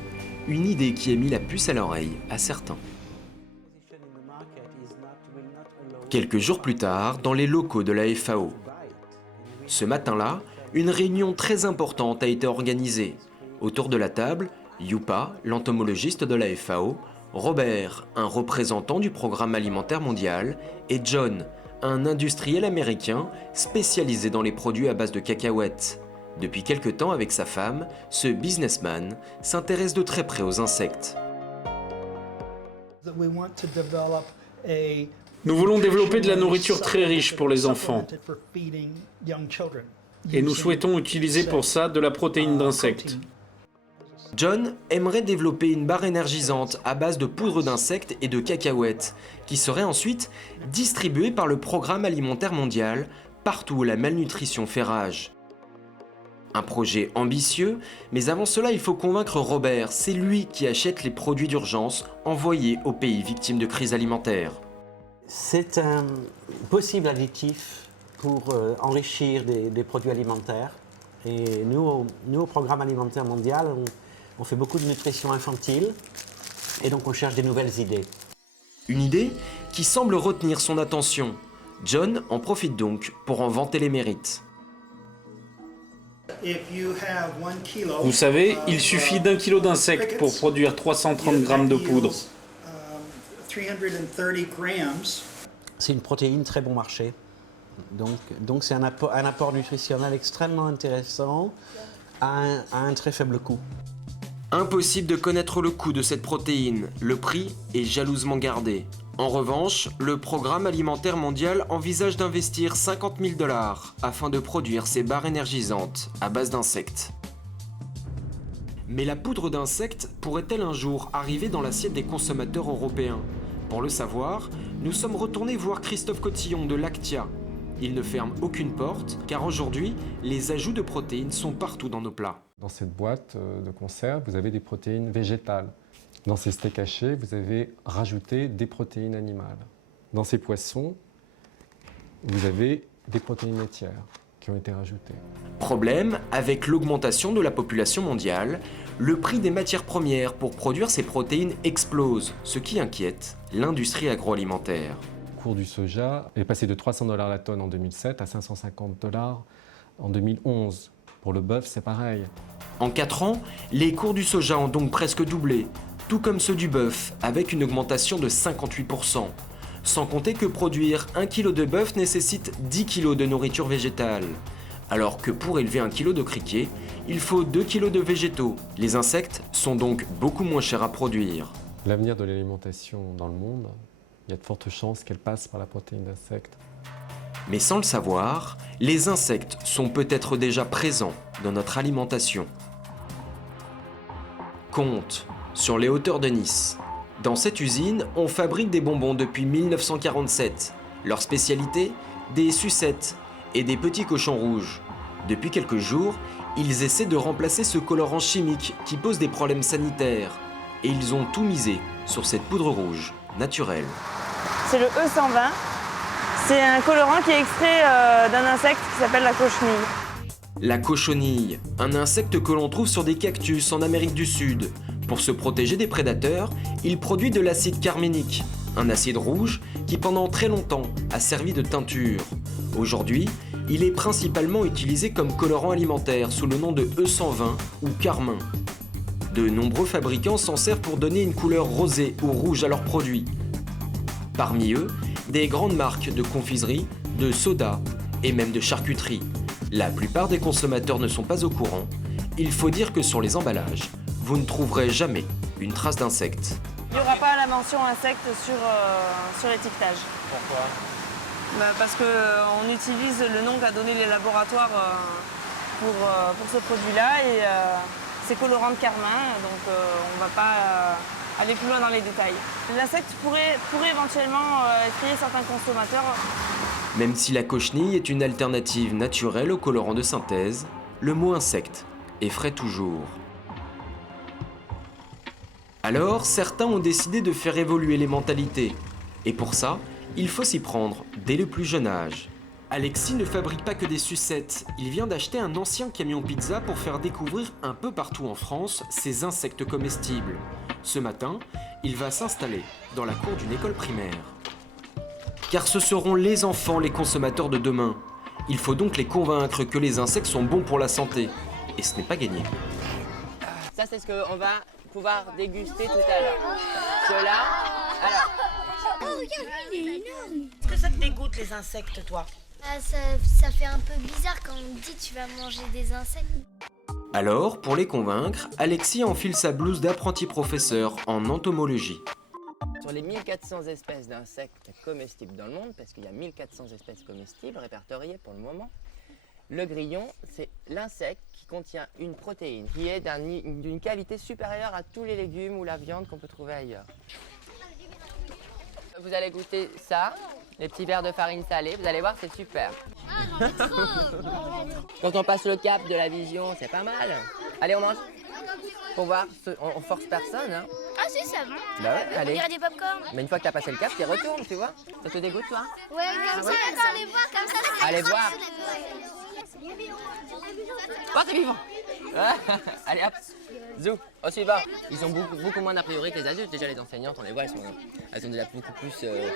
une idée qui a mis la puce à l'oreille à certains. Quelques jours plus tard, dans les locaux de la FAO. Ce matin-là, une réunion très importante a été organisée. Autour de la table, Yupa, l'entomologiste de la FAO, Robert, un représentant du Programme alimentaire mondial, et John, un industriel américain spécialisé dans les produits à base de cacahuètes. Depuis quelque temps, avec sa femme, ce businessman s'intéresse de très près aux insectes. Nous voulons développer de la nourriture très riche pour les enfants. Et nous souhaitons utiliser pour ça de la protéine d'insectes. John aimerait développer une barre énergisante à base de poudre d'insectes et de cacahuètes, qui serait ensuite distribuée par le Programme alimentaire mondial partout où la malnutrition fait rage. Un projet ambitieux, mais avant cela il faut convaincre Robert, c'est lui qui achète les produits d'urgence envoyés aux pays victimes de crise alimentaire. C'est un possible additif pour enrichir des produits alimentaires. Et nous, au Programme alimentaire mondial, on fait beaucoup de nutrition infantile et donc on cherche des nouvelles idées. Une idée qui semble retenir son attention. John en profite donc pour en vanter les mérites. Vous savez, il suffit d'1 kilo d'insectes pour produire 330 grammes de poudre. C'est une protéine très bon marché. Donc c'est un apport nutritionnel extrêmement intéressant à un très faible coût. Impossible de connaître le coût de cette protéine, le prix est jalousement gardé. En revanche, le Programme alimentaire mondial envisage d'investir 50 000 $ afin de produire ces barres énergisantes à base d'insectes. Mais la poudre d'insectes pourrait-elle un jour arriver dans l'assiette des consommateurs européens? Pour le savoir, nous sommes retournés voir Christophe Cotillon de Lactia. Il ne ferme aucune porte, car aujourd'hui, les ajouts de protéines sont partout dans nos plats. Dans cette boîte de conserve, vous avez des protéines végétales. Dans ces steaks hachés, vous avez rajouté des protéines animales. Dans ces poissons, vous avez des protéines laitières qui ont été rajoutées. Problème, avec l'augmentation de la population mondiale, le prix des matières premières pour produire ces protéines explose, ce qui inquiète l'industrie agroalimentaire. Le cours du soja est passé de 300 $ la tonne en 2007 à 550 $ en 2011. Pour le bœuf, c'est pareil. En 4 ans, les cours du soja ont donc presque doublé, tout comme ceux du bœuf, avec une augmentation de 58%. Sans compter que produire 1 kg de bœuf nécessite 10 kg de nourriture végétale. Alors que pour élever 1 kg de criquet, il faut 2 kg de végétaux. Les insectes sont donc beaucoup moins chers à produire. L'avenir de l'alimentation dans le monde, il y a de fortes chances qu'elle passe par la protéine d'insectes. Mais sans le savoir, les insectes sont peut-être déjà présents dans notre alimentation. Comte, sur les hauteurs de Nice. Dans cette usine, on fabrique des bonbons depuis 1947. Leur spécialité, des sucettes et des petits cochons rouges. Depuis quelques jours, ils essaient de remplacer ce colorant chimique qui pose des problèmes sanitaires. Et ils ont tout misé sur cette poudre rouge, naturelle. C'est le E120. C'est un colorant qui est extrait d'un insecte qui s'appelle la cochenille. La cochonille, un insecte que l'on trouve sur des cactus en Amérique du Sud. Pour se protéger des prédateurs, il produit de l'acide carménique, un acide rouge qui pendant très longtemps a servi de teinture. Aujourd'hui, il est principalement utilisé comme colorant alimentaire sous le nom de E120 ou carmin. De nombreux fabricants s'en servent pour donner une couleur rosée ou rouge à leurs produits. Parmi eux, des grandes marques de confiserie, de soda et même de charcuterie. La plupart des consommateurs ne sont pas au courant. Il faut dire que sur les emballages, vous ne trouverez jamais une trace d'insecte. Il n'y aura pas la mention insecte sur l'étiquetage. Pourquoi? Parce qu'on utilise le nom qu'a donné les laboratoires pour ce produit-là et c'est colorant de carmin, donc on ne va pas aller plus loin dans les détails. L'insecte pourrait éventuellement effrayer certains consommateurs. Même si la cochenille est une alternative naturelle au colorant de synthèse, le mot insecte effraie toujours. Alors, certains ont décidé de faire évoluer les mentalités. Et pour ça, il faut s'y prendre dès le plus jeune âge. Alexis ne fabrique pas que des sucettes. Il vient d'acheter un ancien camion pizza pour faire découvrir un peu partout en France ces insectes comestibles. Ce matin, il va s'installer dans la cour d'une école primaire. Car ce seront les enfants les consommateurs de demain. Il faut donc les convaincre que les insectes sont bons pour la santé. Et ce n'est pas gagné. Ça, c'est ce qu'on va pouvoir déguster tout à l'heure. Cela, alors... Oh, regarde, il est énorme. Est-ce que ça te dégoûte les insectes, toi? Ça fait un peu bizarre quand on me dit tu vas manger des insectes. Alors, pour les convaincre, Alexis enfile sa blouse d'apprenti professeur en entomologie. Sur les 1400 espèces d'insectes comestibles dans le monde, parce qu'il y a 1400 espèces comestibles répertoriées pour le moment, le grillon, c'est l'insecte qui contient une protéine qui est d'une qualité supérieure à tous les légumes ou la viande qu'on peut trouver ailleurs. Vous allez goûter ça, les petits verres de farine salée, vous allez voir, c'est super. Quand on passe le cap de la vision, c'est pas mal. Allez, on mange. Pour voir, on force personne. Hein. Ah si, ça va. Bah ouais, allez. On dirait des popcorn. Mais une fois que t'as passé le cap, tu retournes, tu vois. Ça te dégoûte, toi? Ouais, comme ça, allez voir, comme ça. Allez voir. Oh, c'est vivant. Allez, hop. Zou, au suivant. Ils ont beaucoup moins d'a priori que les adultes. Déjà, les enseignantes, on les voit, elles ont déjà beaucoup plus de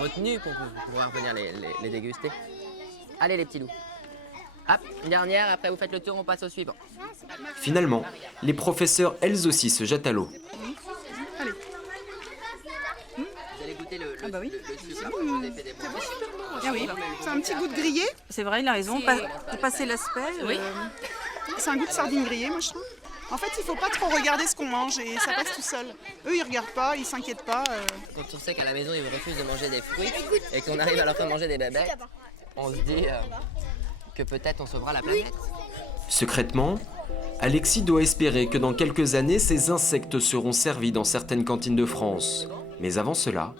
retenue pour pouvoir venir les déguster. Allez, les petits loups. Hop, une dernière, après vous faites le tour, on passe au suivant. Finalement, les professeurs, elles aussi, se jettent à l'eau. Allez. Vous allez goûter le sucre, après vous avez fait des bons. Ah oui, c'est un petit goût de grillé. C'est vrai, il a raison, passer l'aspect. Oui. C'est un goût de sardine grillée, moi je trouve. En fait, il faut pas trop regarder ce qu'on mange et ça passe tout seul. Eux, ils regardent pas, ils s'inquiètent pas. Quand on sait qu'à la maison, ils refusent de manger des fruits et qu'on arrive à leur faire manger des bébés, on se dit que peut-être on sauvera la planète. Secrètement, Alexis doit espérer que dans quelques années, ces insectes seront servis dans certaines cantines de France. Mais avant cela,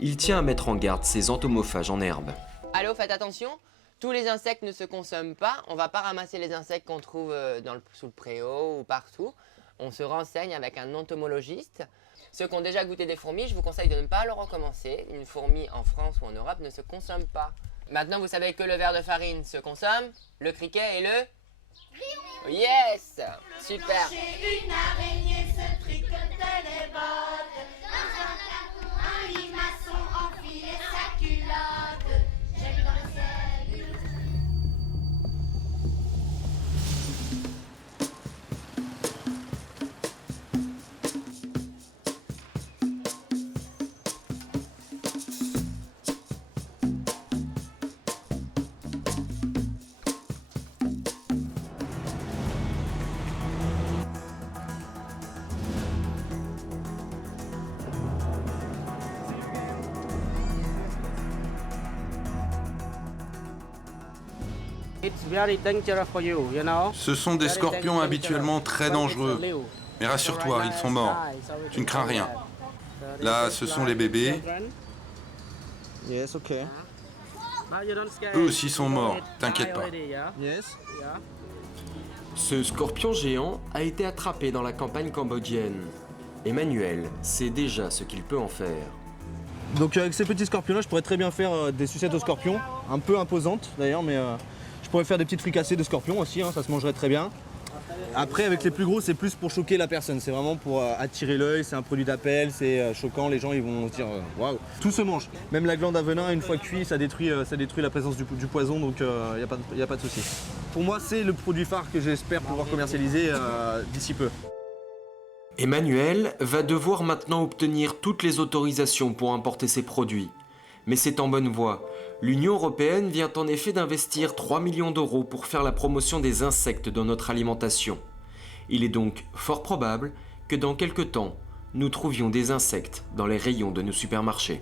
il tient à mettre en garde ses entomophages en herbe. Allô, faites attention, tous les insectes ne se consomment pas. On ne va pas ramasser les insectes qu'on trouve sous le préau ou partout. On se renseigne avec un entomologiste. Ceux qui ont déjà goûté des fourmis, je vous conseille de ne pas le recommencer. Une fourmi en France ou en Europe ne se consomme pas. Maintenant, vous savez que le verre de farine se consomme, le criquet et le... Yes! Super! Une araignée se tricotait les bottes. Un limaçon enfilait sa culotte. J'ai vu dans le ciel. Ce sont des scorpions habituellement très dangereux. Mais rassure-toi, ils sont morts. Tu ne crains rien. Là, ce sont les bébés. Eux aussi sont morts, t'inquiète pas. Ce scorpion géant a été attrapé dans la campagne cambodgienne. Emmanuel sait déjà ce qu'il peut en faire. Donc avec ces petits scorpions là, je pourrais très bien faire des sucettes aux scorpions, un peu imposantes d'ailleurs, mais je pourrais faire des petites fricassées de scorpions aussi, hein, ça se mangerait très bien. Après avec les plus gros, c'est plus pour choquer la personne, c'est vraiment pour attirer l'œil, c'est un produit d'appel, c'est choquant, les gens ils vont se dire waouh, tout se mange. Même la glande à venin, une fois cuit, ça détruit la présence du poison, donc il n'y a pas de souci. Pour moi, c'est le produit phare que j'espère pouvoir commercialiser d'ici peu. Emmanuel va devoir maintenant obtenir toutes les autorisations pour importer ses produits. Mais c'est en bonne voie. L'Union européenne vient en effet d'investir 3 millions d'euros pour faire la promotion des insectes dans notre alimentation. Il est donc fort probable que dans quelques temps, nous trouvions des insectes dans les rayons de nos supermarchés.